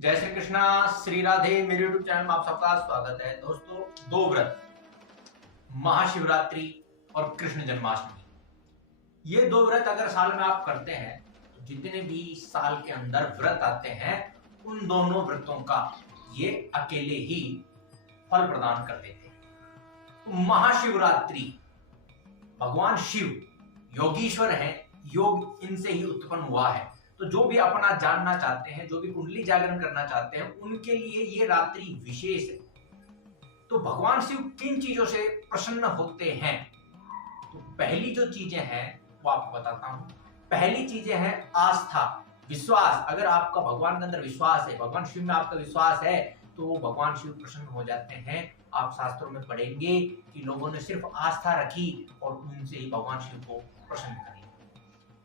जय श्री कृष्णा, श्री राधे। मेरे YouTube channel में आप सबका स्वागत है। दोस्तों, दो व्रत, महाशिवरात्रि और कृष्ण जन्माष्टमी, ये दो व्रत अगर साल में आप करते हैं तो जितने भी साल के अंदर व्रत आते हैं उन दोनों व्रतों का ये अकेले ही फल प्रदान कर देते हैं। तो महाशिवरात्रि, भगवान शिव योगीश्वर हैं, योग इनसे ही उत्पन्न हुआ है। तो जो भी अपना जानना चाहते हैं, जो भी कुंडली जागरण करना चाहते हैं, उनके लिए ये रात्रि विशेष है। तो भगवान शिव किन चीजों से प्रसन्न होते हैं? तो पहली जो चीजें हैं वो आपको बताता हूं। पहली चीजें हैं आस्था, विश्वास। अगर आपका भगवान के अंदर विश्वास है, भगवान शिव में आपका विश्वास है, तो भगवान शिव प्रसन्न हो जाते हैं। आप शास्त्रों में पढ़ेंगे कि लोगों ने सिर्फ आस्था रखी और उनसे ही भगवान शिव को प्रसन्न करें।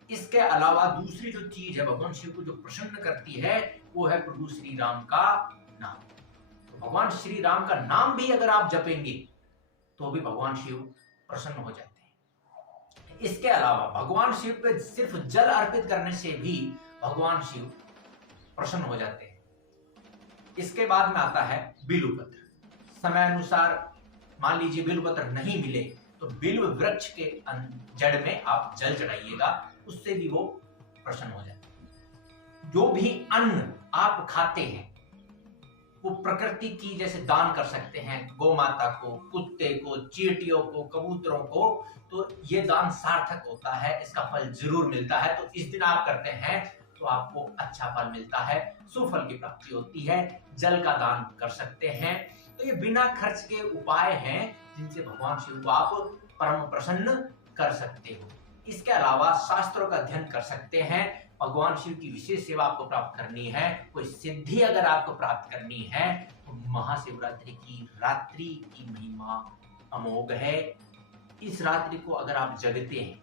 इसके अलावा दूसरी जो चीज है भगवान शिव को जो प्रसन्न करती है वो है प्रभु श्री राम का नाम। तो भगवान श्री राम का नाम भी अगर आप जपेंगे तो भी भगवान शिव प्रसन्न हो जाते हैं। इसके अलावा भगवान शिव पे सिर्फ जल अर्पित करने से भी भगवान शिव प्रसन्न हो जाते हैं। इसके बाद में आता है बिल्वपत्र। समय अनुसार मान लीजिए बिल्वपत्र नहीं मिले तो बिल्व वृक्ष के जड़ में आप जल चढ़ाइएगा, उससे भी वो प्रसन्न हो जाते हैं। जो भी अन्न आप खाते हैं वो प्रकृति की जैसे दान कर सकते हैं, गौ माता को, कुत्ते को, चींटियों को, कबूतरों को, तो ये दान सार्थक होता है, इसका फल जरूर मिलता है। तो इस दिन आप करते हैं तो आपको अच्छा फल मिलता है, सुफल की प्राप्ति होती है। जल का दान कर सकते हैं। तो ये बिना खर्च के उपाय हैं जिनसे भगवान शिव को आप परम प्रसन्न कर सकते हो। इसके अलावा शास्त्रों का अध्ययन कर सकते हैं। भगवान शिव की विशेष सेवा आपको प्राप्त करनी है, कोई सिद्धि अगर आपको प्राप्त करनी है तो महाशिवरात्रि की रात्रि की महिमा अमोघ है। इस रात्रि को अगर आप जगते हैं,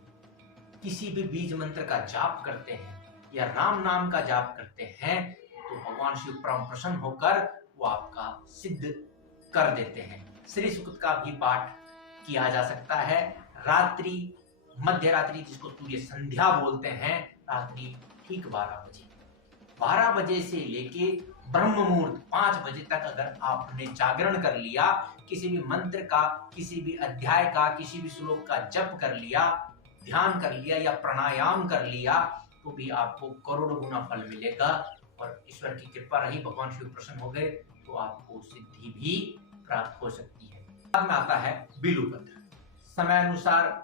किसी भी बीज मंत्र का जाप करते हैं या राम नाम का जाप करते हैं तो भगवान शिव परम प्रसन्न होकर वो आपका सिद्ध कर देते हैं। श्री सूक्त का भी पाठ किया जा सकता है। रात्रि, मध्य रात्रि जिसको सूर्य संध्या बोलते हैं, रात्रि ठीक 12 बजे से लेके ब्रह्म मुहूर्त 5 बजे तक अगर आपने जागरण कर लिया, किसी भी मंत्र का, किसी भी अध्याय का, किसी भी श्लोक का जप कर लिया, ध्यान कर लिया या प्राणायाम कर लिया, तो भी आपको करोड़ों गुना फल मिलेगा। और ईश्वर की कृपा रही, भगवान शिव प्रसन्न हो गए तो आपको सिद्धि भी प्राप्त हो सकती है। बाद में आता है बिल्वपत्र। समय अनुसार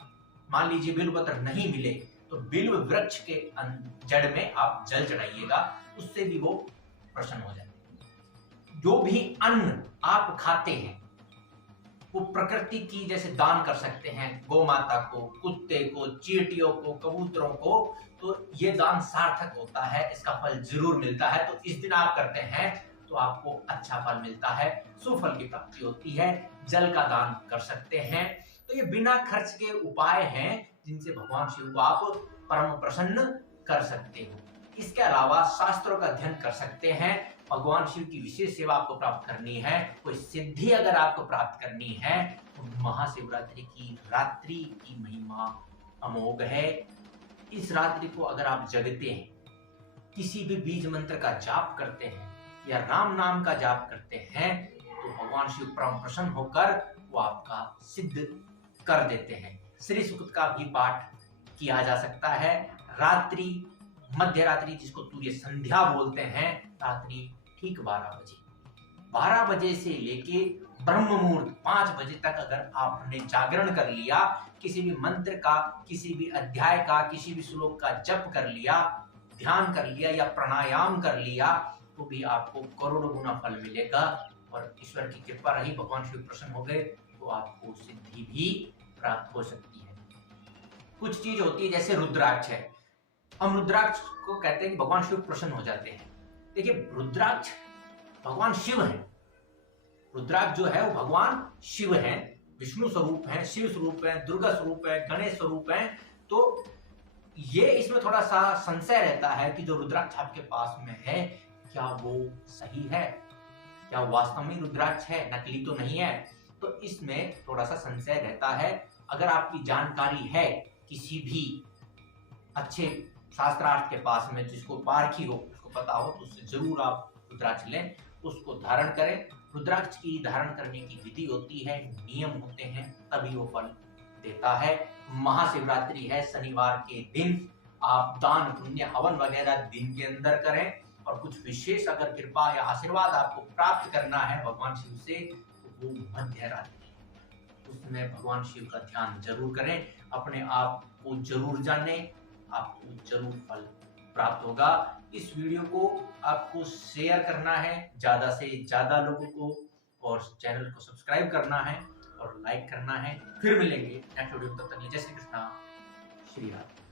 मान लीजिए बिल्वपत्र नहीं मिले तो बिल्व वृक्ष के जड़ में आप जल चढ़ाइएगा, उससे भी वो प्रसन्न हो जाते हैं। जो भी अन्न आप खाते हैं वो प्रकृति की जैसे दान कर सकते हैं, गौ माता को, कुत्ते को, चींटियों को, कबूतरों को, तो ये दान सार्थक होता है, इसका फल जरूर मिलता है। तो इस दिन आप करते हैं तो आपको अच्छा फल मिलता है, सुफल की प्राप्ति होती है। जल का दान कर सकते हैं। तो ये बिना खर्च के उपाय हैं जिनसे भगवान शिव को आप परम प्रसन्न कर सकते हो। इसके अलावा शास्त्रों का अध्ययन कर सकते हैं। भगवान शिव की विशेष सेवा आपको प्राप्त करनी है, कोई सिद्धि अगर आपको प्राप्त करनी है तो महाशिवरात्रि की रात्रि की महिमा अमोघ है। इस रात्रि को अगर आप जगते हैं, किसी भी बीज मंत्र का जाप करते हैं या राम नाम का जाप करते हैं तो भगवान शिव परम प्रसन्न होकर वो आपका सिद्ध कर देते हैं। श्री सूक्त का भी पाठ किया जा सकता है। रात्रि, मध्य रात्रि जिसको सूर्य संध्या बोलते हैं, रात्रि ठीक 12 बजे से लेके ब्रह्म मुहूर्त 5 बजे तक अगर आपने जागरण कर लिया, किसी भी मंत्र का, किसी भी अध्याय का, किसी भी श्लोक का जप कर लिया, ध्यान कर लिया या प्राणायाम कर लिया, तो भी आपको करोड़ों गुना फल मिलेगा। और ईश्वर की कृपा रही, भगवान शिव प्रसन्न हो गए तो आपको सिद्धि भी प्राप्त हो सकती है। कुछ चीज होती है जैसे रुद्राक्ष है, हम रुद्राक्ष को कहते हैं कि भगवान शिव प्रसन्न हो जाते हैं। देखिए, रुद्राक्ष भगवान शिव है। रुद्राक्ष जो है वो भगवान शिव है, विष्णु स्वरूप है, शिव स्वरूप है, दुर्गा स्वरूप है, गणेश स्वरूप है। तो ये इसमें थोड़ा सा संशय रहता है कि जो रुद्राक्ष आपके पास में है क्या वो सही है, क्या वास्तव में रुद्राक्ष है, नकली तो नहीं है। तो इसमें थोड़ा सा संशय रहता है। अगर आपकी जानकारी है किसी भी अच्छे शास्त्रार्थ के पास में, जिसको पारखी हो, उसको पता हो, तो उससे जरूर आप रुद्राक्ष लें, उसको धारण करें। रुद्राक्ष की धारण करने की विधि होती है, नियम होते हैं, तभी वो फल देता है। महाशिवरात्रि है, शनिवार के दिन आप दान पुण्य हवन वगैरह दिन के अंदर करें, और कुछ विशेष अगर कृपा या आशीर्वाद आपको प्राप्त करना है भगवान शिव से, तो वो मध्य रात्रि, उसमें भगवान शिव का ध्यान जरूर करें, अपने आप को जरूर जानें, आपको जरूर फल प्राप्त होगा। इस वीडियो को आपको शेयर करना है ज्यादा से ज्यादा लोगों को, और चैनल को सब्सक्राइब करना है और लाइक करना है। फिर मिलेंगे नेक्स्ट वीडियो में, तब तक जय श्री कृष्णा, श्री राम।